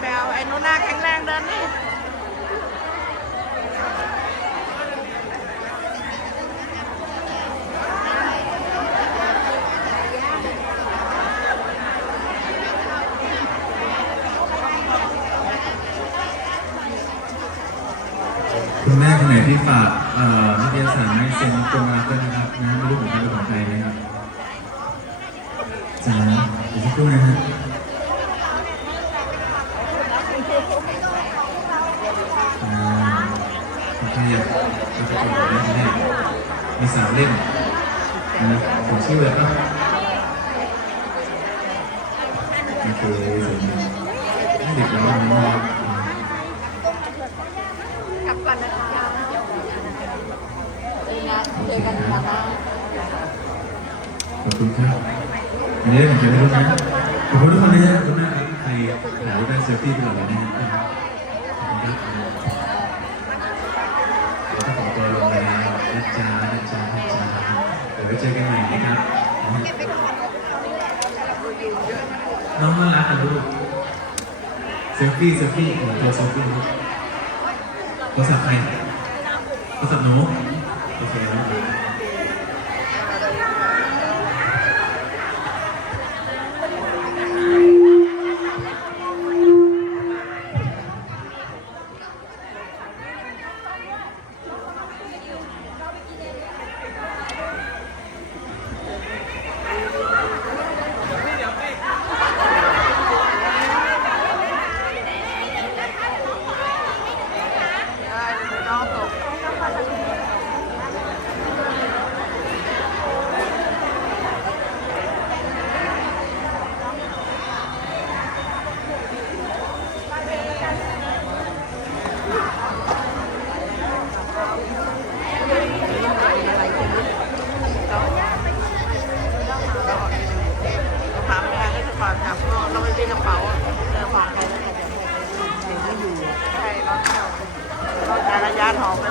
ไปเอาไอ้นู้นหน้าแข็งแรงเดินนี่คุณแม่คนไหนที่ฝากเอ่อนิตยสารให้เซ็นตัวมาด้วยนะครับนะไม่รู้เหมือนกันเป็นของใครนะครับจ้าเดี๋ยวสักครู่นะฮะ สามเล่มนะผมชื่ออะไรครับโอเคสวยงามเด็กแล้วน้องๆกลับก่อนนะคะดีนะเจอกันนะขอบคุณครับอันนี้ผมจะไม่รู้นะขอบคุณทุกคนนะฮะขอบคุณมากครับใครถ่ายรูปได้เซลฟี่ไปก่อนเลยนะ เจอกันใหม่นะครับน้องน่ารักอะลูกเซลฟี่เซลฟี่ของตัวเซลฟี่โทรศัพท์ใครโทรศัพท์หนูโอเคแล้ว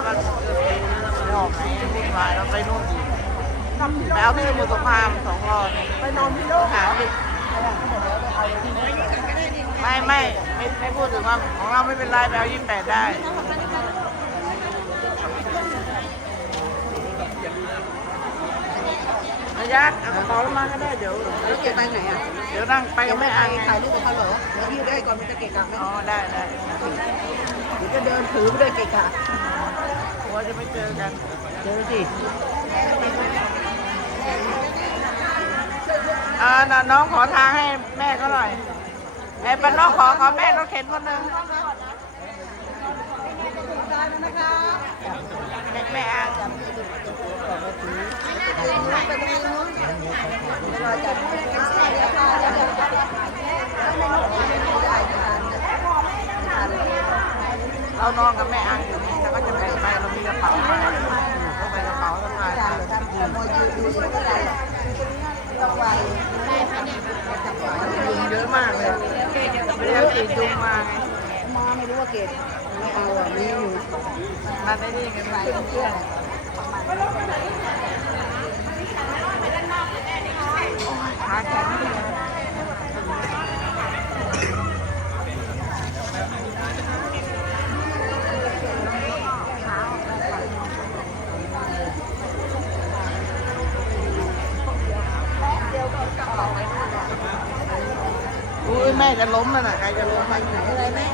านหอมไปว่าเออไปหอมไหนวุ่นวายเราไปนู่นอีกไปเอาที่สมุทรสงครามสองรอบไปนอนที่โลกหาดิไม่ไม่ไม่ไม่พูดถึงว่าของเราไม่เป็นไรไปเอายี่แปดได้ ระยะเอากระเป๋าเรามาก็ได้เดี๋ยวแล้วเก็บไปไหนอะเดี๋ยวนั่งไปกับแม่อังถ่ายรูปกับเขาเหรอเดี๋ยวพี่ได้ก่อนมันจะเกะกะไหมอ๋อได้ได้เดี๋ยวจะเดินถือไปด้วยเกะกะกลัวจะไม่เจอกันเจอสิอ่าน่ะน้องขอทางให้แม่เขาหน่อยไอ้ปันน้องขอขอแม่รถเข็นคนหนึ่งแม่แม่อังเเรานอนกับแม่อังอยู่นี่แล้วก็จะไปไปเรามีกระเป๋ามาก็ไปกระเป๋าสะพายจ่ายกันขโมยยืนดูยังไม่ได้หรอกต้องไวยุงเยอะมากเลยไม่ได้เอาตียุงมาไงมาไม่รู้ว่าเกะไม่เอาอะมีอยู่มาได้นี่กันไปเพื่อน ขาแข็ง อุ้ย แม่จะล้มแล้วนะใครจะล้มไปไหนอะไรแม่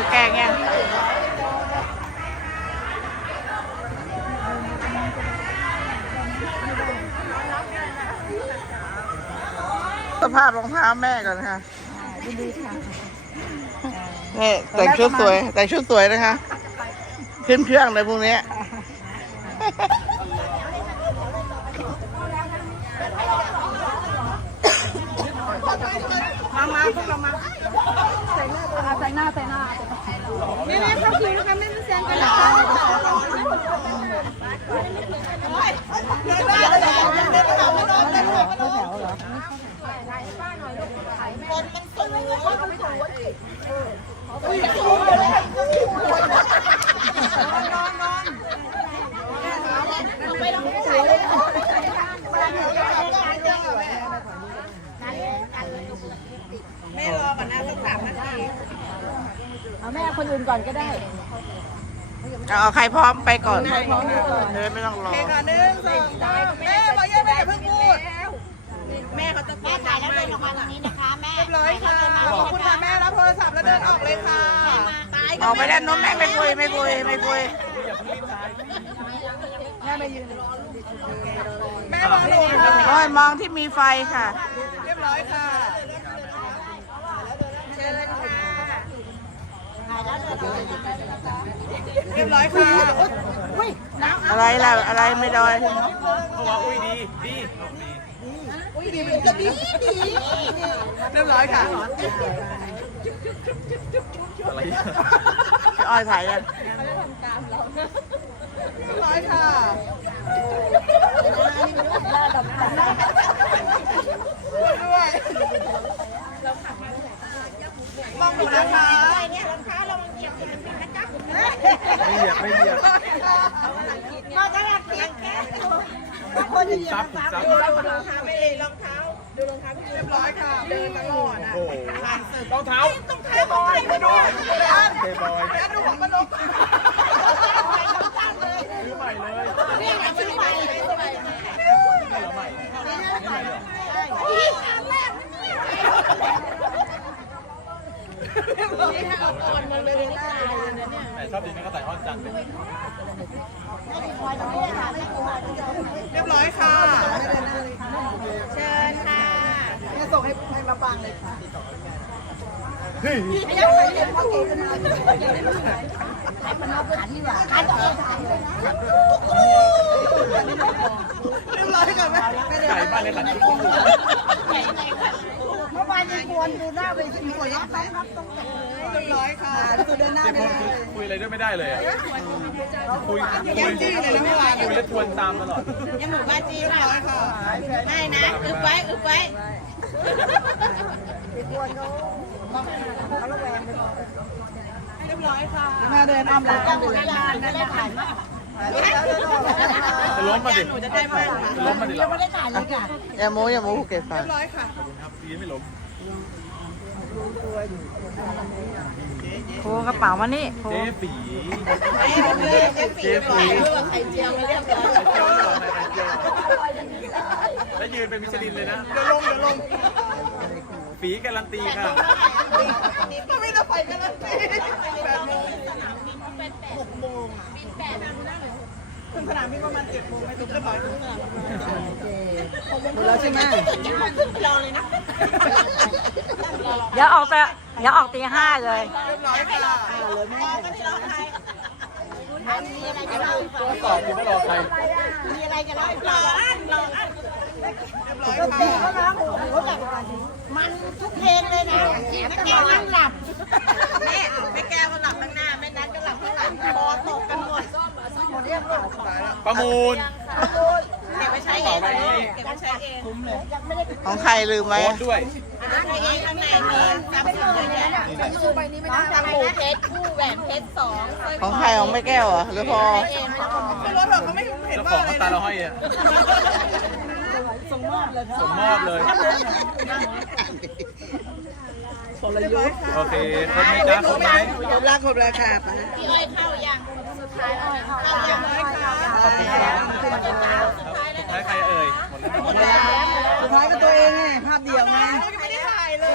อแกงยังสภาพรองเท้าแม่ก่อนค่ะยินดีค่ะนี่แต่งชุดสวย แต่งชุดสวยนะคะ ขึ้นเครื่องเลยพวกเนี้ย มามาพวกเรามา ใส่ หน้าใส่หน้าแม่แม่เข้าคิวนะคะแม่ไม่แซงกันเดินหน้าเลยนหน้าไม่นอนเดินหน้าไม่นอนแม่รอก่อนนะสักสามนาที เอา แม่คนอื่นก่อนก็ได้เอาใครพร้อมไปก่อนเดินไม่ต้องรอค่ะหนึ่งสองสามแม่บอกยังไม่อย่าเพิ่งพูด แม่เขาจะแม่ถ่ายแล้วเดินออกมาตรงนี้นะคะแม่เรียบร้อยค่ะขอบคุณค่ะแม่รับโทรศัพท์แล้วเดินออกเลยค่ะออกไปด้านนู้นแม่ไม่คุยไม่คุยไม่คุยแม่มายืนแม่มองหนูค่ะโอ้ยมองที่มีไฟค่ะ เรียบร้อยค่ะเชิญค่ะ เรียบร้อยค่ะอะไรล่ะอะไรไม่ดอยอุ้ยดีดีดีดีดีดีเรียบร้อยค่ะอะไรพี่อ้อยถ่ายยังเรียบร้อยค่ะด้วย มองหนูนะคะไม่เหยียบไม่เหยียบมาตลาดเพียงแค่คนเหยียบรองเท้าไม่รองเท้าไม่เองรองเท้าดูรองเท้าพี่เรียบร้อยค่ะเดินตลอดอะโอ้โหรองเท้าต้องเทบอยไปด้วยเทบอยแล้วดูของมันลงซื้อใหม่เลยนี่ไงซื้อใหม่ซื้อใหม่เหลือใหม่ไม่ให ม่เหรอพี่ถามแม่นี่เอาก่อนมาเลยนี่ตายเลยเนี่ยแต่ชอบดีนี่ก็ใส่ห้อนจันทร์เป็นเรียบร้อยค่ะ เชิญค่ะจะส่งให้ให้มาฟังเลยค่ะเฮ้ยไม่ได้ไปเรียนพ่อเองนะใครมันเอาขันนี่หว่าขันตัวเองขันเลยนะเรียบร้อยค่ะแม่ไก่บ้านเลยขันเมื่อวานยังก วนดูหน้าไปทีหัวเราะต้องรับต้องเรียบร้อยค่ะดูเดินหน้าคุได้ยคุยอะไรด้วยไม่ได้เลยอะคุยคุยจี้เลยนะเมื่อวานคุยแล้วทวนตามตลอดยังหมูบ้าจี้เรียบร้อยค่ะได้นะอึบไว้อึบไว้กวนเขาเขาระแวงไปหมดเรียบร้อยค่ะม่เดินอ้อมหลังกันดูด้านนั่นได้ถ่ะล้มมาดิหนูจะได้บ้านค่ะล้มมาดิยังไม่ได้ถ่ายเลยค่ะอย่าโม้อย่าโม้ภูเก็ตฟ้าขอบคุณครับดีไม่ล้ม โคกระเป๋ามานี่คเจ๊ปีเจ๊ปีไข่เจียวไม่เรียบร้อยไข่เจียวไม่อกไข่เจียวแล้วยืนเป็นมิชลินเลยนะเดี๋ยวลงเดี๋ยวลงปีการันตีค่ะก็ไม่ได้ไปการันตีแล้วสิแปดโมงหกโมงถึงสนามบินประมาณเจ็ดโมงไม่ถึงเรียบร้อยหมดแล้วใช่ไหมรอเลยนะ เดี๋ยวออกแต่เดี๋ยวออกตีห้าเลยเรียบร้อยค่ะเลยแม่ก็ที่รอมีไรจะเล่าตัวตอคุณไม่รอใครมีอะไรจะเล่ารออันรออันเรียบร้อยค่ะเขานโอ้โหมันทุกเพลงเลยนะแม่แก้วนั่งหลับแม่แม่แก้วก็หลับข้างหน้าแม่นัทก็หลับข้างหลังคอตกกันหมดหมดเรียบร้อยประมูล ใช้เองเก็บไปใช้เองยังไม่ได้ของใครลืมไหม โพสต์ด้วยใช้เองข้างในมีสามสิบเลยเนี่ยซื้อใบนี้ไม่ได้ตังหูเพชรคู่แหวนเพชรสองสร้อยของใครของแม่แก้วเหรอหรือพอเอ็มไม่รู้หรอกเขาไม่เห็นเจ้าว่าของอะไรเขาตานะเราห้อยอะส่งมอบเลยค่ะสมมอบเลยโอเคครบไหมจ๊ะครบไหมครบแล้วครบแล้วค่ะพี่อ้อยเข้ายังสุดท้ายอ้อยเข้ายัง ขอบคุณครับสุด ท้ายใครเอ่ยหมดแล้วสุดท้ายก็ตัวเองไงภาพเดียวไงยังไม่ได้ถ่ายเลย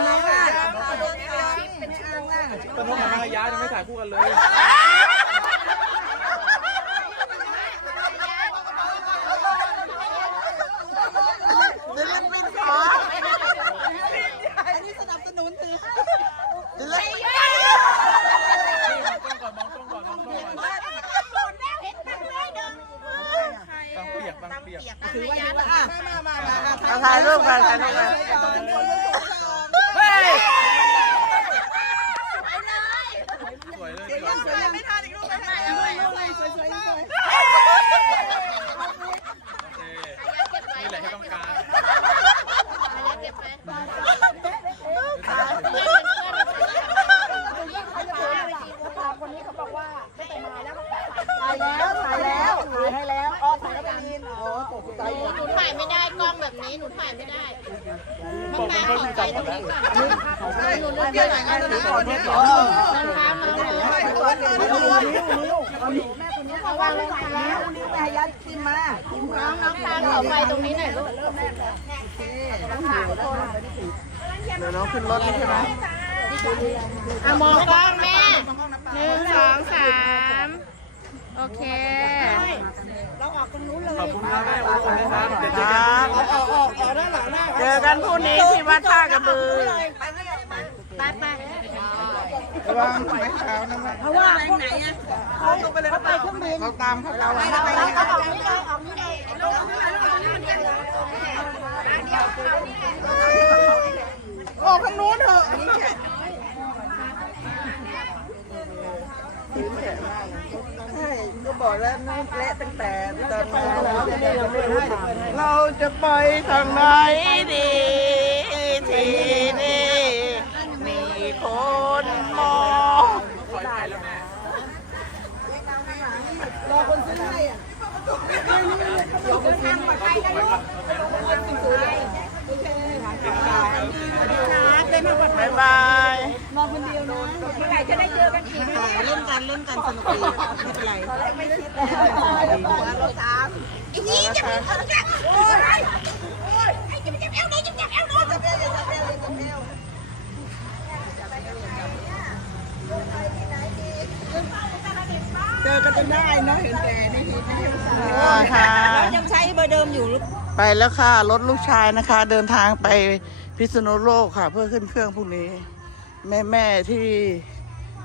เป็นช่างล่างต้นทงกับนายยะยังไม่ถ่ายคู่กันเลย มามามาถ่ายรูปกันถ่ายรูปกัน กล้องแบบนี้หนูถ่ายไม่ได้ต้องการของใครตรงนี้ก่อนหนูเลือกเดี๋ยวไหนกันนะคนนี้รองเท้าน้องเลยเอาวางเลยถ่ายแล้วนี่แม่ยัดกินมานมาน้องน้องทาขอไฟตรงนี้หน่อยลูกเดี๋ยวน้องขึ้นรถนี่ใช่ไหมอะมองกล้องแม่หนึ่งสองสาม โอเคขอบคุณครับแม่ขอบคุณนะครับเดี๋ยวคเจอรกันับเจอกันพรุ่งนี้ที่วัดท่ากระบือไปไประวังไม่ขาวนะแม่เพราะว่าแรงไหนอะเขาไปเลยเขาไปเครื่องบินเขาตามเขาเราเราออกนี่เลยออกนี่เลยออกข้างนู้นเถอะใช่ ก็บอนแล้วนี่เละตั้งแต่ตอนมาเราจะไปทางไหนดีทีนี้มีคนมอง รอคนซื้อให้อะ บายบาย มองคนเดียวนะเมื่อไหร่จะได้เจอกันอีก เล่นกันเล่นกันสนุกดีไม่เป็นไร ไม่คิดแล้วเราตามอีนี้จะมีเออแกโอ้ยโอ้ยไอ้จะไปจับเอวนี่จะจับเอวโน่นจับเอวจับเอวจับเอวเจนได้เนาะเห็นแก่นี่เห็นไหมค่ะยังใช้เบอร์เดิมอยู่ไปแล้วค่ะ รถลูกชายนะคะ เดินทางไปพิษณุโลกค่ะ เพื่อขึ้นเครื่องพรุ่งนี้ แม่แม่ที่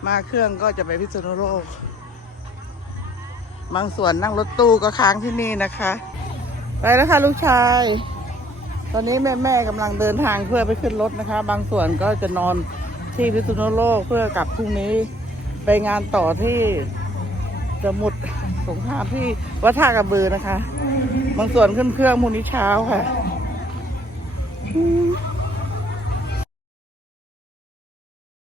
มาเครื่องก็จะไปพิษณุโลก บางส่วนนั่งรถตู้ก็ค้างที่นี่นะคะ ไปแล้วค่ะลูกชาย ตอนนี้แม่แม่กำลังเดินทางเพื่อไปขึ้นรถนะคะ บางส่วนก็จะนอนที่พิษณุโลกเพื่อกลับพรุ่งนี้ ไปงานต่อที่ สมุทรสงครามที่วัดท่ากระบือนะคะ บางส่วนขึ้นเครื่องพรุ่งนี้เช้าค่ะ